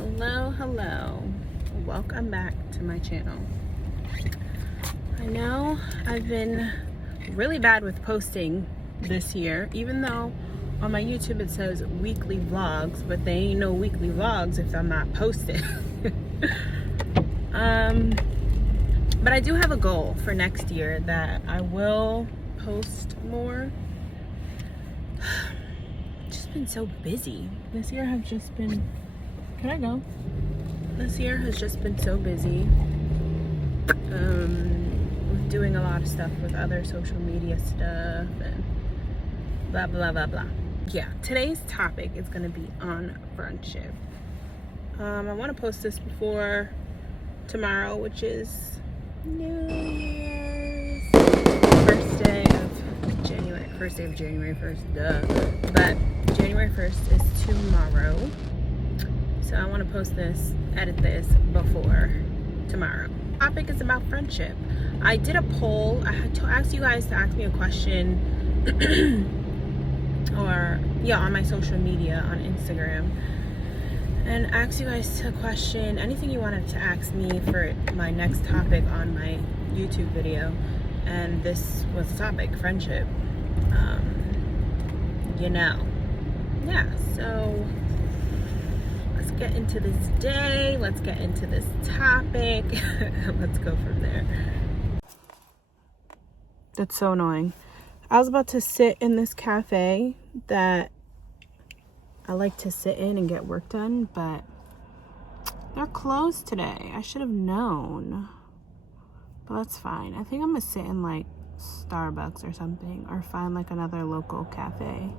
Hello, welcome back to my channel. I know I've been really bad with posting this year, even though on my YouTube it says weekly vlogs, but they ain't no weekly vlogs if I'm not posting. But I do have a goal for next year that I will post more. Just been so busy. This year has just been, can I go? This year has just been so busy with doing a lot of stuff with other social media stuff and blah blah blah blah. Yeah, today's topic is going to be on friendship. I want to post this before tomorrow, which is New Year's, first day of January 1st, duh. But January 1st is tomorrow. So I want to post this, edit this before tomorrow. The topic is about friendship. I did a poll. I had to ask you guys to ask me a question on my social media on Instagram, and ask you guys a question, anything you wanted to ask me for my next topic on my YouTube video, and this was the topic, friendship. Yeah, so let's get into this day, let's get into this topic, let's go from there. That's so annoying. I was about to sit in this cafe that I like to sit in and get work done, but they're closed today. I should have known, but that's fine. I think I'm gonna sit in like Starbucks or something, or find like another local cafe.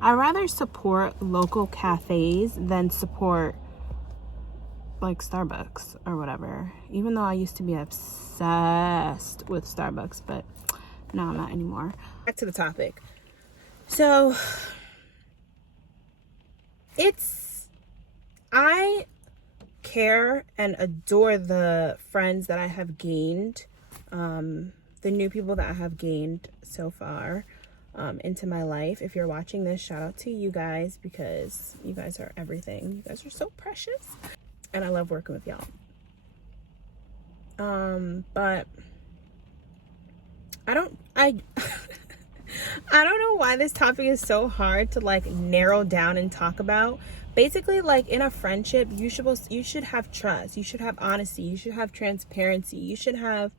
I'd rather support local cafes than support like Starbucks or whatever, even though I used to be obsessed with Starbucks, but no, I'm not anymore. Back to the topic. So I care and adore the friends that I have gained, the new people that I have gained so far into my life. If you're watching this, shout out to you guys, because you guys are everything. You guys are so precious, and I love working with y'all. But I don't know why this topic is so hard to like narrow down and talk about. Basically, like in a friendship, you should have trust, you should have honesty, you should have transparency, you should have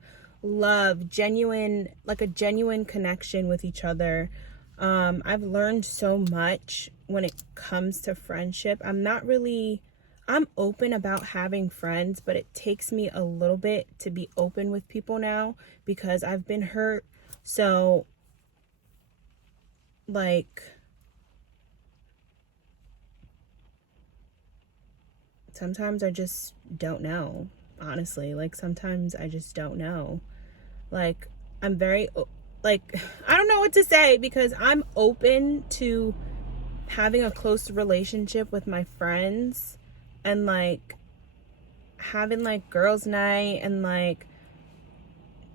love, a genuine connection with each other. I've learned so much when it comes to friendship. I'm open about having friends, but it takes me a little bit to be open with people now because I've been hurt. So like, sometimes I just don't know, honestly. Like, sometimes I just don't know. Like, I'm very, like, I don't know what to say, because I'm open to having a close relationship with my friends and like having like girls' night and like,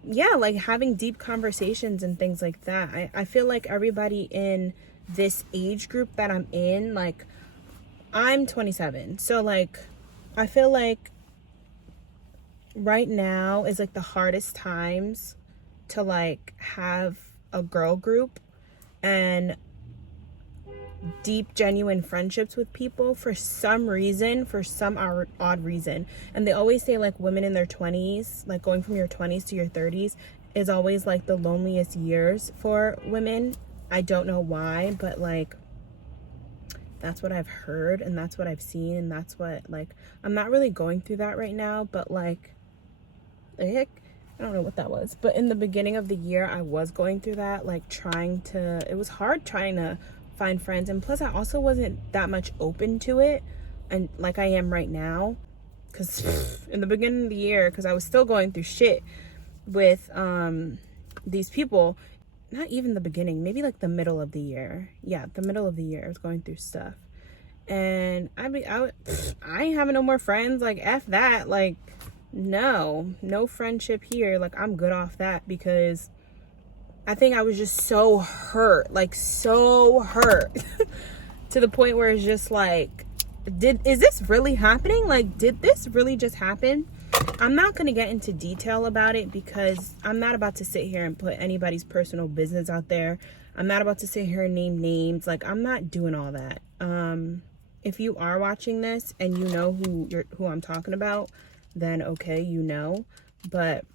yeah, like having deep conversations and things like that. I feel like everybody in this age group that I'm in, like, I'm 27, so like I feel like right now is like the hardest times to like have a girl group and deep, genuine friendships with people for some odd reason. And they always say like women in their 20s, like going from your 20s to your 30s, is always like the loneliest years for women. I don't know why, but like that's what I've heard and that's what I've seen, and that's what, like, I'm not really going through that right now, but like, the heck, I don't know what that was, but in the beginning of the year I was going through that, like it was hard trying to find friends, and plus I also wasn't that much open to it, and like I am right now, because in the beginning of the year, because I was still going through shit with these people. Not even the beginning, maybe like the middle of the year. Yeah, the middle of the year I was going through stuff, and I ain't having no more friends. Like, F that. Like, no friendship here. Like, I'm good off that, because I think I was just so hurt, like so hurt to the point where it's just like is this really happening? Like, did this really just happen? I'm not going to get into detail about it because I'm not about to sit here and put anybody's personal business out there. I'm not about to sit here and name names. Like, I'm not doing all that. If you are watching this and you know who I'm talking about, then okay, you know. But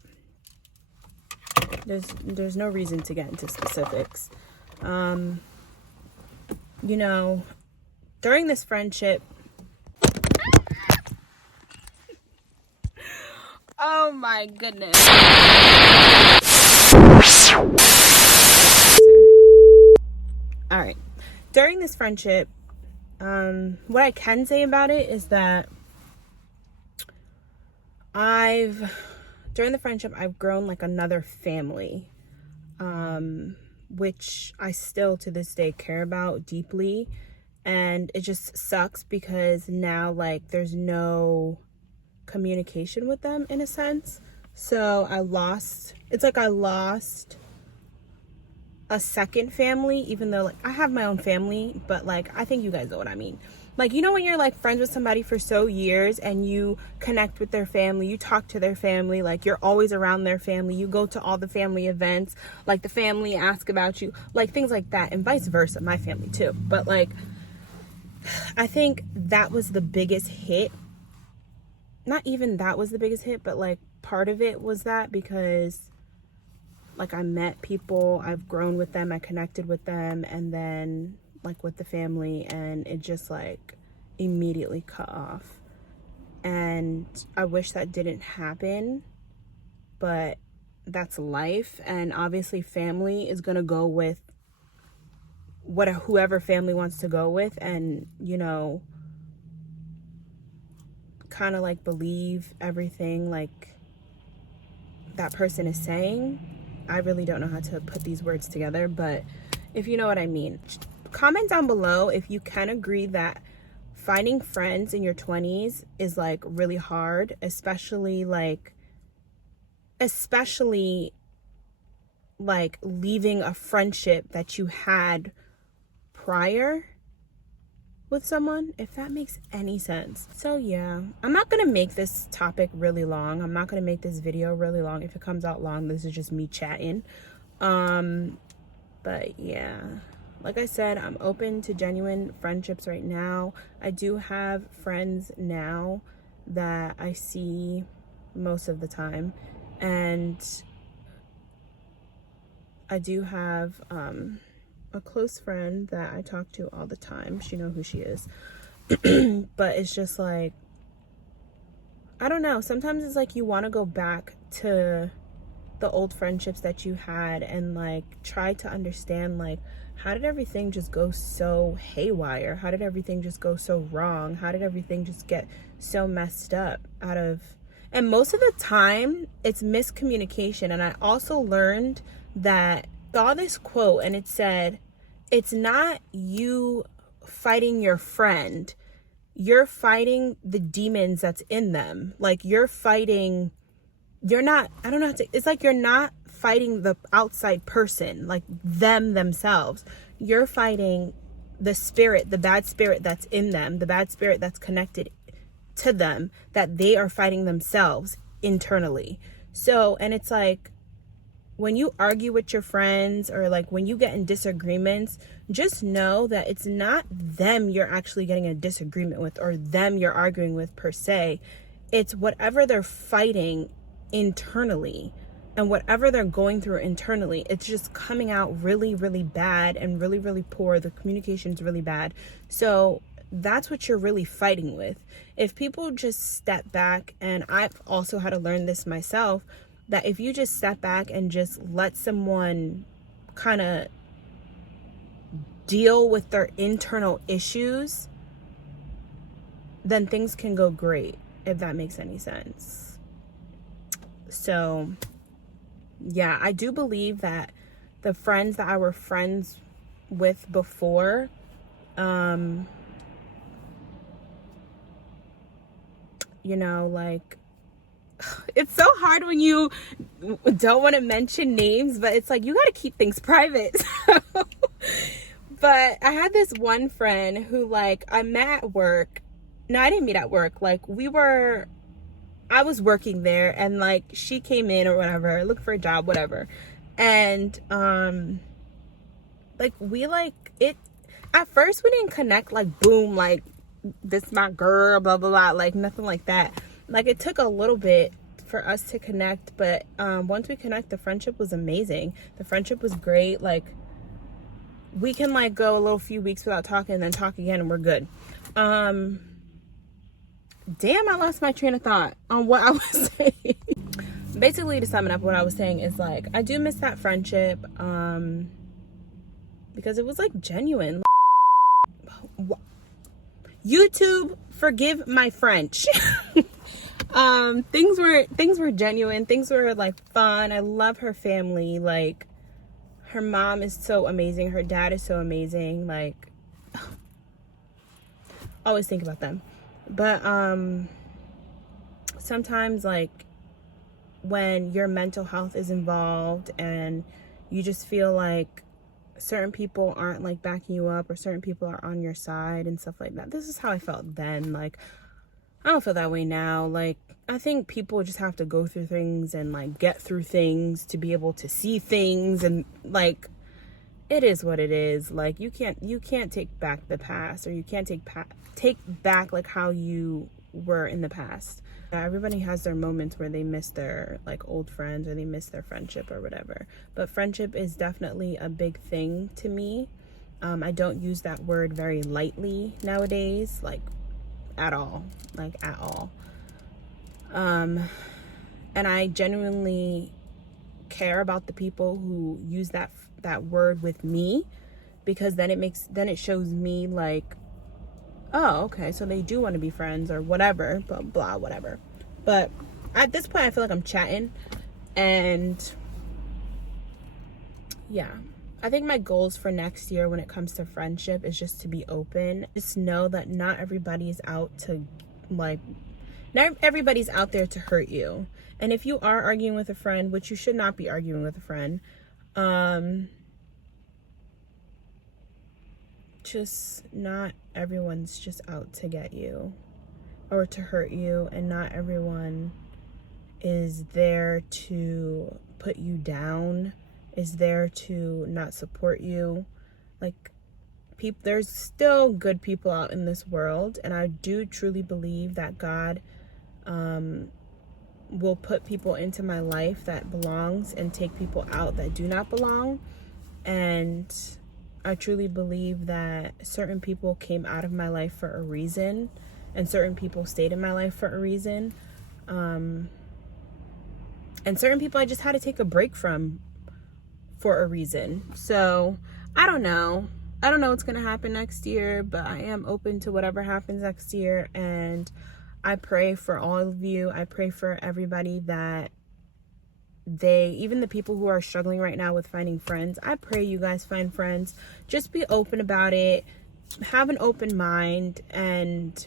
there's no reason to get into specifics. You know, during this friendship, oh my goodness. All right. During this friendship, what I can say about it is that during the friendship, I've grown like another family, which I still to this day care about deeply. And it just sucks because now like there's no communication with them in a sense. So I lost a second family, even though like I have my own family, but like I think you guys know what I mean. Like, you know, when you're like friends with somebody for so years and you connect with their family, you talk to their family, like you're always around their family, you go to all the family events, like the family ask about you, like things like that, and vice versa, my family too. But like I think that was the biggest hit. Not even that was the biggest hit, but like part of it was that because like I met people, I've grown with them, I connected with them, and then like with the family, and it just like immediately cut off. And I wish that didn't happen, but that's life. And obviously family is gonna go with whoever family wants to go with, and you know, kind of like believe everything like that person is saying. I really don't know how to put these words together, but if you know what I mean, comment down below if you can agree that finding friends in your 20s is like really hard, especially like leaving a friendship that you had prior with someone, if that makes any sense. So yeah, I'm not gonna make this topic really long. I'm not gonna make this video really long. If it comes out long, this is just me chatting. But yeah, like I said, I'm open to genuine friendships right now. I do have friends now that I see most of the time, and I do have a close friend that I talk to all the time. She knows who she is. But it's just like, I don't know. Sometimes it's like you want to go back to the old friendships that you had and like try to understand like, how did everything just go so haywire? How did everything just go so wrong? How did everything just get so messed up and most of the time it's miscommunication. And I also learned that saw this quote and it said, it's not you fighting your friend, you're fighting the demons that's in them. Like it's like you're not fighting the outside person, like themselves. You're fighting the spirit, the bad spirit that's in them, the bad spirit that's connected to them, that they are fighting themselves internally. So, and it's like, when you argue with your friends or like when you get in disagreements, just know that it's not them you're actually getting a disagreement with or them you're arguing with per se. It's whatever they're fighting internally and whatever they're going through internally. It's just coming out really, really bad and really, really poor. The communication's really bad. So that's what you're really fighting with. If people just step back, and I've also had to learn this myself, that if you just step back and just let someone kind of deal with their internal issues, then things can go great, if that makes any sense. So yeah, I do believe that the friends that I were friends with before, you know, like, it's so hard when you don't want to mention names, but it's like you got to keep things private. But I had this one friend who like I met at work, no, I didn't meet at work. Like, I was working there, and like she came in or whatever, looking for a job, whatever. And like we like it at first we didn't connect like boom, like this my girl, blah blah blah, like nothing like that. Like it took a little bit for us to connect, but once we connect, the friendship was amazing. The friendship was great. Like we can like go a little few weeks without talking and then talk again and we're good. Damn, I lost my train of thought on what I was saying. Basically, to sum it up, what I was saying is like I do miss that friendship because it was like genuine. YouTube, forgive my French. Things were genuine. Things were like fun. I love her family. Like her mom is so amazing. Her dad is so amazing. Like always think about them. But sometimes like when your mental health is involved and you just feel like certain people aren't like backing you up or certain people are on your side and stuff like that. This is how I felt then. Like I don't feel that way now. Like I think people just have to go through things and like get through things to be able to see things, and like it is what it is. Like you can't take back the past, or you can't take back like how you were in the past. Everybody has their moments where they miss their like old friends or they miss their friendship or whatever, but friendship is definitely a big thing to me. I don't use that word very lightly nowadays, like at all. And I genuinely care about the people who use that word with me, because then it shows me like, oh, okay, so they do want to be friends or whatever, blah, blah, whatever. But at this point, I feel like I'm chatting. And yeah, I think my goals for next year when it comes to friendship is just to be open. Just know that not everybody's out there to hurt you. And if you are arguing with a friend, which you should not be arguing with a friend, just not everyone's just out to get you or to hurt you, and not everyone is there to put you down, is there to not support you. Like there's still good people out in this world, and I do truly believe that God will put people into my life that belongs and take people out that do not belong. And I truly believe that certain people came out of my life for a reason, and certain people stayed in my life for a reason. And certain people I just had to take a break from for a reason. So I don't know what's going to happen next year, but I am open to whatever happens next year. And I pray for all of you. I pray for everybody that even the people who are struggling right now with finding friends, I pray you guys find friends. Just be open about it. Have an open mind, and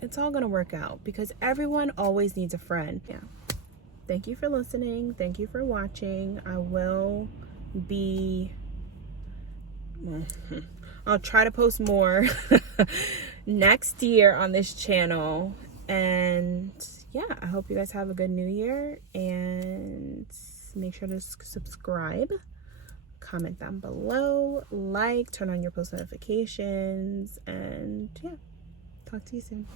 it's all gonna work out, because everyone always needs a friend. Yeah. Thank you for listening. Thank you for watching. I'll try to post more next year on this channel. And yeah, I hope you guys have a good new year, and make sure to subscribe, comment down below, like, turn on your post notifications, and yeah, talk to you soon.